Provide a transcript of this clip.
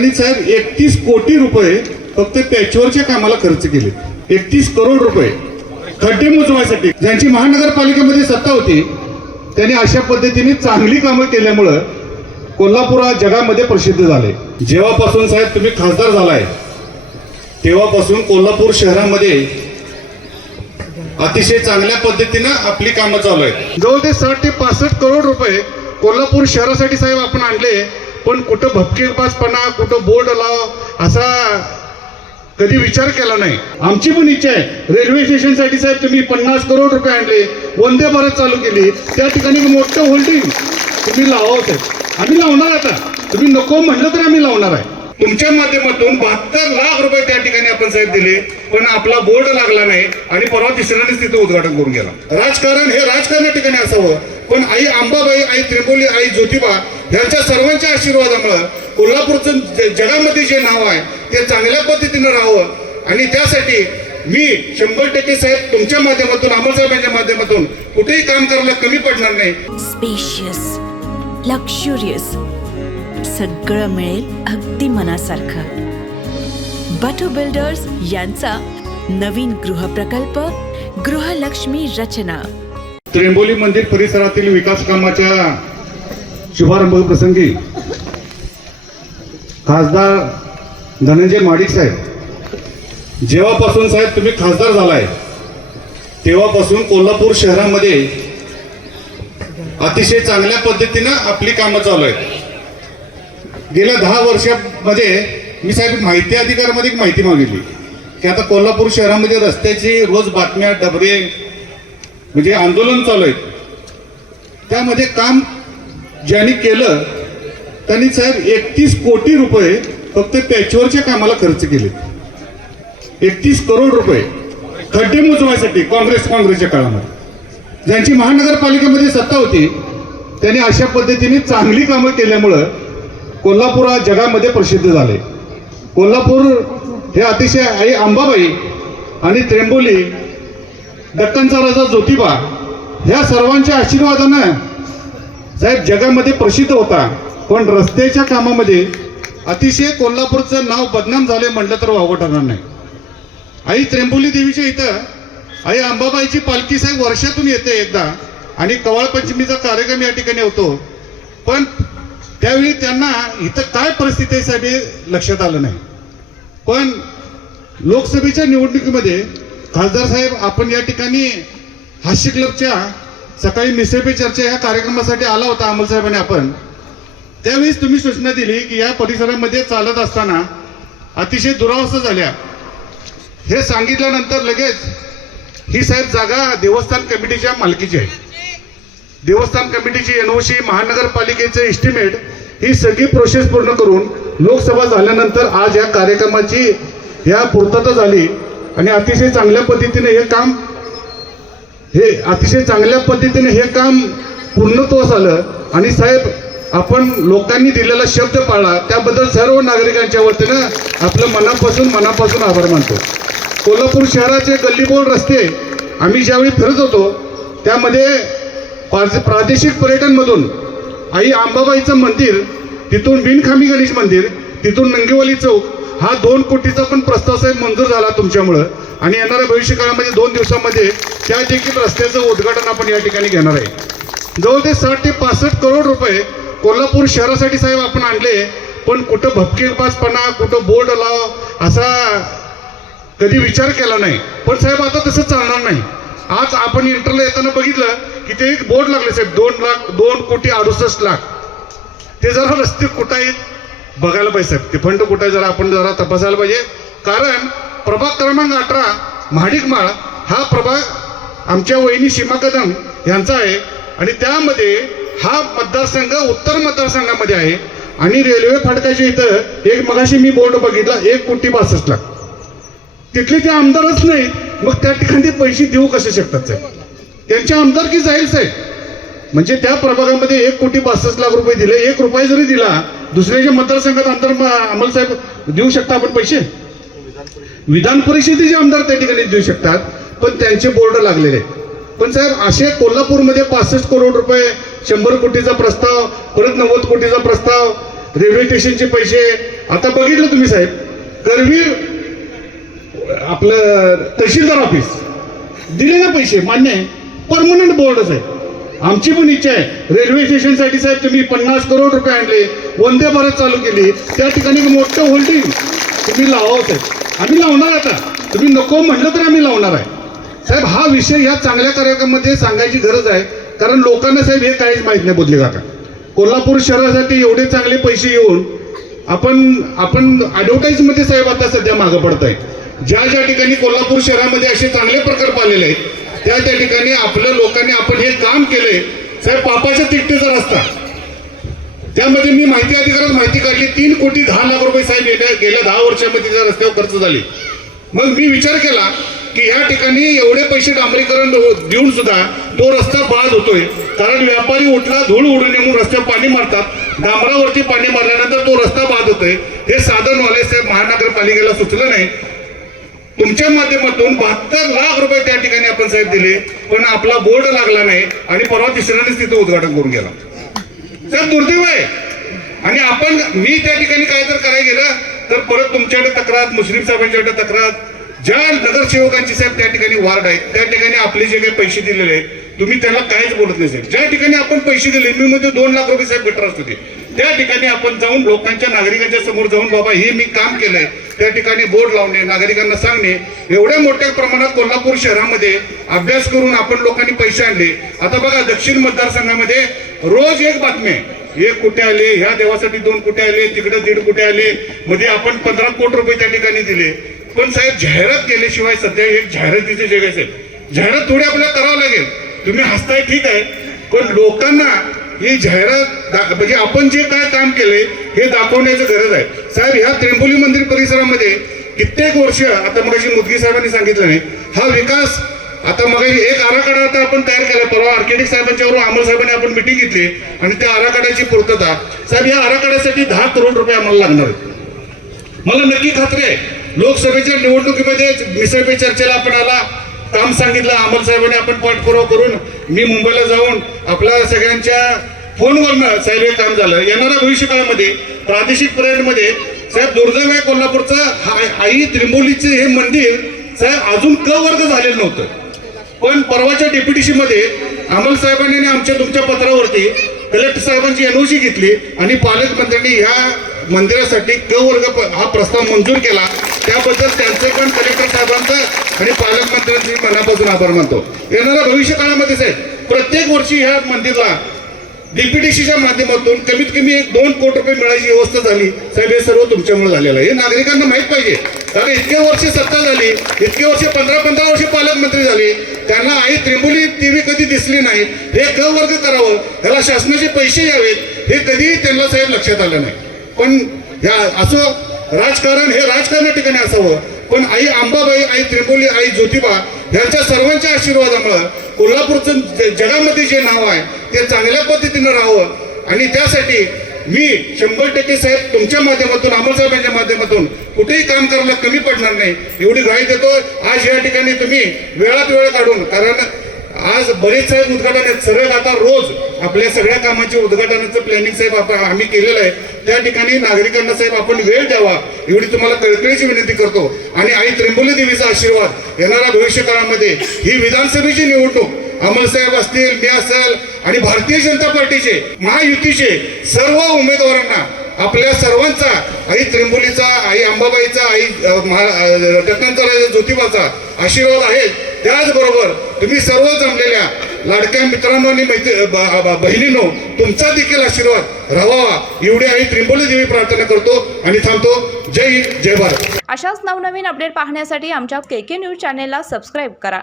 त्यांनी साहेब 31 कोटी रुपये फक्त पॅचवरच्या कामाला खर्च केले. 31 करोड रुपये खड्डे मोजवायसाठी. ज्यांची महानगरपालिकेमध्ये सत्ता होती त्यांनी अशा पद्धतीने चांगली कामं केल्यामुळं कोल्हापूर हा जगामध्ये प्रसिद्ध झाले. जेव्हापासून साहेब तुम्ही खासदार झालाय तेव्हापासून कोल्हापूर शहरामध्ये अतिशय चांगल्या पद्धतीनं आपली कामं चालू आहेत. जवळ ते 60 ते 65 करोड रुपये कोल्हापूर शहरासाठी साहेब आपण आणले. पण कुठं भपकेबाजपणा, कुठं बोर्ड लाव असा कधी विचार केला नाही. आमची पण इच्छा आहे रेल्वे स्टेशनसाठी साहेब तुम्ही 50 करोड रुपये आणले, वंदे भारत चालू केली, त्या ठिकाणी मोठं होल्डिंग तुम्ही लावा. आम्ही लावणार. आता तुम्ही नको म्हणलं तर आम्ही लावणार आहे. तुमच्या माध्यमातून 72 लाख रुपये त्या ठिकाणी आपण साहेब दिले, पण आपला बोर्ड लागला नाही आणि परवा तिसऱ्यानेच तिथं उद्घाटन करून गेला. राजकारण हे राजकारणा ठिकाणी असावं, पण आई अंबाबाई, आई त्रिंबोली, आई ज्योतिबा यांच्या सर्वांच्या आशीर्वादामुळे कोल्हापूरचं जगामध्ये जे नाव आहे ते चांगल्या पद्धतीनं राहावं आणि त्यासाठी मी 100% साहेब तुमच्या माध्यमातून, अमोल साहेबांच्या माध्यमातून कुठेही काम करायला कमी पडणार नाही. स्पेशियस, लक्झुरियस, सगळं मिळेल अगदी मनासारखं. बटू बिल्डर्स यांचा नवीन गृहप्रकल्प गृहलक्ष्मी रचना. त्रिंबोली मंदिर परिसरातील विकास कामाच्या शुभारंभ प्रसंगी खासदार धनंजय महाडिक साहेब जेव्हापासून साहेब तुम्ही खासदार झालाय तेव्हापासून कोल्हापूर शहरामध्ये अतिशय चांगल्या पद्धतीनं आपली कामं चालू आहेत. गेल्या 10 वर्षामध्ये मी साहेब माहिती अधिकारामध्ये एक माहिती मागितली की आता कोल्हापूर शहरामध्ये रस्त्याची रोज बातम्या, डबरे म्हणजे आंदोलन चालू आहेत. त्यामध्ये काम ज्यांनी केलं त्यांनी साहेब 31 कोटी रुपये फक्त पॅचवरच्या कामाला खर्च केले. 31 करोड रुपये खड्डे मोजवायसाठी काँग्रेसच्या काळामध्ये. ज्यांची महानगरपालिकेमध्ये सत्ता होती त्यांनी अशा पद्धतीने चांगली कामं केल्यामुळं कोल्हापूर हा जगामध्ये प्रसिद्ध झाले. कोल्हापूर हे अतिशय आई अंबाबाई आणि त्रिंबोली, दक्कनचा राजा ज्योतिबा ह्या सर्वांच्या आशीर्वादानं साहेब जगामध्ये प्रसिद्ध होता. पण रस्त्याच्या कामामध्ये अतिशय कोल्हापूरचं नाव बदनाम झाले म्हटलं तर वावगं ठरणार नाही. आई त्रिंबोली देवीच्या इथं आई अंबाबाईची पालखी साहेब वर्षातून येते एकदा आणि कवाळ पंचमीचा कार्यक्रम या ठिकाणी होतो. पण त्यावेळी त्यांना इथं काय परिस्थिती आहे साहेब हे लक्षात आलं नाही. पण लोकसभेच्या निवडणुकीमध्ये खासदार साहेब आपण या ठिकाणी हास्य क्लबच्या सकाळी मिसळ पे चर्चा या कार्यक्रमासाठी आला होता अमोल साहेबांनी. आपण त्यावेळेस तुम्ही सूचना दिली की या परिसरामध्ये चालत असताना अतिशय दुरावस्था झाल्या. हे सांगितल्यानंतर लगेच ही साहेब जागा देवस्थान कमिटीच्या मालकीची आहे. देवस्थान कमिटीची NOC, महानगरपालिकेचे एस्टिमेट ही सगळी प्रोसेस पूर्ण करून लोकसभा झाल्यानंतर आज या कार्यक्रमाची या पूर्तता झाली आणि अतिशय चांगल्या पद्धतीने हे काम पूर्णत्वास आलं. आणि साहेब आपण लोकांनी दिलेला शब्द पाळला त्याबद्दल सर्व नागरिकांच्या वतीनं आपलं मनापासून आभार मानतो. कोल्हापूर शहराचे गल्लीबोळ रस्ते आम्ही ज्यावेळी फिरत होतो त्यामध्ये प्रादेशिक पर्यटनमधून आई अंबाबाईचं मंदिर, तिथून बिनखामी गणेश मंदिर, तिथून नंगेवाली चौक हा 2 कोटीचा पण प्रस्ताव साहेब मंजूर झाला तुमच्यामुळं. आणि येणाऱ्या भविष्य काळामध्ये 2 दिवसामध्ये त्या देखील रस्त्याचं उद्घाटन आपण या ठिकाणी घेणार आहे. जवळ ते 60 ते 65 करोड रुपये कोल्हापूर शहरासाठी साहेब आपण आणले. पण कुठं भपकेबाजपणा, कुठं बोर्ड लाव असा कधी विचार केला नाही. पण साहेब आता तसं चालणार नाही. आज आपण इंटरला येताना बघितलं की ते एक बोर्ड लागले साहेब 2 कोटी 68 लाख. ते जरा रस्ते कुठं आहेत बघायला पाहिजे साहेब. ते फंड कुठं आहे आपण जरा तपासायला पाहिजे. कारण प्रभाग क्रमांक 18 महाडिकमाळ हा प्रभाग आमच्या वहिनी सीमा कदम यांचा आहे आणि त्यामध्ये हा मतदारसंघ उत्तर मतदारसंघामध्ये आहे. आणि रेल्वे फाटकाच्या इथं एक मगाशी मी बोर्ड बघितला 1 कोटी 62 लाख. तिथले ते आमदारच नाहीत, मग त्या ठिकाणी ते पैसे देऊ कसे शकतात साहेब? त्यांची आमदारकी जाईल साहेब. म्हणजे त्या प्रभागामध्ये 1 कोटी 62 लाख रुपये दिले. 1 रुपया जरी दिला दुसऱ्याच्या मतदारसंघात आमदार अमोल साहेब देऊ शकता आपण पैसे? विधान परिषदेचे आमदार त्या ठिकाणी देऊ शकतात, पण त्यांचे बोर्ड लागलेले आहेत. पण साहेब असे कोल्हापूरमध्ये 65 करोड रुपये, 100 कोटीचा प्रस्ताव, परत 90 कोटीचा प्रस्ताव रेल्वे स्टेशनचे पैसे आता बघितलं तुम्ही साहेब, करवीर आपलं तहसीलदार ऑफिस दिले ना पैसे, मान्य आहे, परमनंट बोर्डच आहे. आमची पण इच्छा आहे रेल्वे स्टेशनसाठी साहेब तुम्ही 50 करोड रुपये आणले, वंदे भारत चालू केली, त्या ठिकाणी मोठं होल्डिंग तुम्ही लावावं साहेब. आम्ही लावणार आता, तुम्ही नको म्हटलं तर आम्ही लावणार आहे साहेब. हा विषय या चांगल्या कार्यक्रमामध्ये सांगायची गरज आहे, कारण लोकांना साहेब हे काहीच माहित नाही. बोलले काका, कोल्हापूर शहरासाठी एवढे चांगले पैसे येऊन आपण ॲडव्हर्टाईजमध्ये साहेब आता सध्या मागं पडत आहे. ज्या ठिकाणी कोल्हापूर शहरामध्ये असे चांगले प्रकल्प आलेले आहेत त्या ठिकाणी आपल्या लोकांनी आपण हे काम केले साहेब. पापाच्या तिकटेचा रस्ता, त्यामध्ये मी माहिती अधिकारात माहिती काढली, 3 कोटी 10 लाख रुपये साहेब गेल्या 10 वर्षामध्ये त्या रस्त्यावर खर्च झाले. मग मी विचार केला की या ठिकाणी एवढे पैसे डांबरीकरण देऊन सुद्धा तो रस्ता बाद होतोय, कारण व्यापारी उठला धूळ उडून येऊन रस्त्यावर पाणी मारतात, डांबरावरती पाणी मारल्यानंतर तो रस्ता बाद होतोय. हे साधनवाले साहेब महानगरपालिकेला सुचलं नाही. तुमच्या माध्यमातून 72 लाख रुपये त्या ठिकाणी आपण साहेब दिले, पण आपला बोर्ड लागला नाही आणि परवा तिसऱ्यानेच तिथं उद्घाटन करून गेला साहेब. दुर्दैव आहे. आणि मी त्या ठिकाणी काय तर करायला गेलं तर परत तुमच्याकडे तक्रार, मुश्रीफ साहेबांच्याकडे तक्रार, ज्या नगरसेवकांची साहेब त्या ठिकाणी वार्ड आहेत त्या ठिकाणी आपले जे काही पैसे दिलेले आहेत तुम्ही त्याला काहीच बोलत नाही साहेब. ज्या ठिकाणी आपण पैसे दिले, मी मध्ये 2 लाख रुपये साहेब गटर असतो त्या ठिकाणी आपण जाऊन लोकांच्या, नागरिकांच्या समोर जाऊन बाबा हे मी काम केलंय, त्या ठिकाणी बोर्ड लावणे, नागरिकांना सांगणे, एवढ्या मोठ्या प्रमाणात कोल्हापूर शहरामध्ये अभ्यास करून आपण लोकांनी पैसे आणले. आता बघा दक्षिण मतदारसंघामध्ये रोज एक बातमी आहे, 1 कोटी आले, ह्या देवासाठी 2 कोटी आले, तिकडे 1.5 कोटी आले, मध्ये आपण 15 कोटी रुपये त्या ठिकाणी दिले. पण साहेब जाहिरात केल्याशिवाय सध्या एक जाहिरातीचे जग असेल, जाहिरात थोडी आपल्याला करावं लागेल. तुम्ही हसताय ठीक आहे, पण लोकांना ही जाहिरात म्हणजे आपण जे काय काम केले हे दाखवण्याची गरज आहे साहेब. ह्या त्रिंबोली मंदिर परिसरामध्ये कित्येक वर्ष, आता मगाशी मुदगी साहेबांनी सांगितलं नाही, हा विकास आता मग एक आराखडा आता आपण तयार केला. परवा आर्किटेक्ट साहेबांच्यावर अमोल साहेबांनी आपण मिटिंग घेतली आणि त्या आराखड्याची पूर्तता साहेब, या आराखड्यासाठी 10 करोड रुपये आम्हाला लागणार आहेत. मला नक्की खात्री आहे लोकसभेच्या निवडणुकीमध्ये मिसळ पे चर्चेला आपण आला, काम सांगितलं अमोल साहेबांनी, आपण पाठपुरावा करून मी मुंबईला जाऊन आपल्या सगळ्यांच्या फोनवरनं साहेब हे काम झालं. येणाऱ्या भविष्य काळामध्ये प्रादेशिक पर्यटनमध्ये साहेब दुर्दैव आहे कोल्हापूरचं, आई त्रिंबोलीचे हे मंदिर साहेब अजून क वर्ग झालेलं नव्हतं. पण परवाच्या डेप्युटेशी मध्ये अमोल साहेबांनी आमच्या तुमच्या पत्रावरती कलेक्टर साहेबांची एनओसी घेतली आणि पालकमंत्र्यांनी ह्या मंदिरासाठी क वर्ग हा प्रस्ताव मंजूर केला. त्याबद्दल त्यांचे पण कलेक्टर साहेबांचं आणि पालकमंत्र्यांचे मनापासून आभार मानतो. येणाऱ्या भविष्य काळामध्ये साहेब प्रत्येक वर्षी ह्या मंदिराला डीपीडीसीच्या माध्यमातून कमीत कमी 2 कोटी रुपये मिळायची व्यवस्था झाली साहेब. हे सर्व तुमच्यामुळे झालेलं आहे, हे नागरिकांना माहित पाहिजे. कारण इतके वर्ष सत्ता झाली, इतके वर्ष 15 वर्ष पालकमंत्री झाले, त्यांना आई त्रिंबोली टीव्ही कधी दिसली नाही. हे क वर्ग करावं, ह्याला शासनाचे पैसे यावेत, हे कधी त्यांना साहेब लक्षात आलं नाही. पण ह्या असं राजकारण हे राजकारणा ठिकाणी असावं. पण आई अंबाबाई, आई त्रिंबोली, आई ज्योतिबा यांच्या सर्वांच्या आशीर्वादामुळं कोल्हापूरचं जगामध्ये जे नाव आहे ते चांगल्या पद्धतीनं राहावं. आणि त्यासाठी मी 100% साहेब तुमच्या माध्यमातून, अमोल साहेबांच्या माध्यमातून कुठेही काम करायला कमी पडणार नाही एवढी ग्वाही देतो. आज या ठिकाणी तुम्ही वेळात वेळ काढून, कारण आज बरेच साहेब उद्घाटन आहेत, सरळ आता रोज आपल्या सगळ्या कामाचे उद्घाटनाचं प्लॅनिंग साहेब आम्ही केलेलं आहे. त्या ठिकाणी नागरिकांना साहेब आपण वेळ द्यावा एवढी तुम्हाला कळकळीची विनंती करतो. आणि आई त्रिंबोली देवीचा आशीर्वाद येणाऱ्या भविष्य काळामध्ये ही विधानसभेची निवडणूक अमोल साहेब असतील, मी असेल आणि भारतीय जनता पार्टीचे महायुतीचे सर्व उमेदवारांना आपल्या सर्वांचा, आई त्रिंबोलीचा, आई अंबाबाईचा, आई रत्नांचा राजा ज्योतिबाचा आशीर्वाद आहे. त्याचबरोबर तुम्ही सर्व जमलेल्या लाडक्या मित्रांनो आणि बहिणींनो तुमचा देखील आशीर्वाद राहावा एवढी आई त्रिंबोली देवी प्रार्थना करतो आणि थांबतो. जय हिंद, जय भारत. अशाच नवनवीन अपडेट पाहण्यासाठी आमच्या KK न्यूज चॅनेलला सबस्क्राईब करा.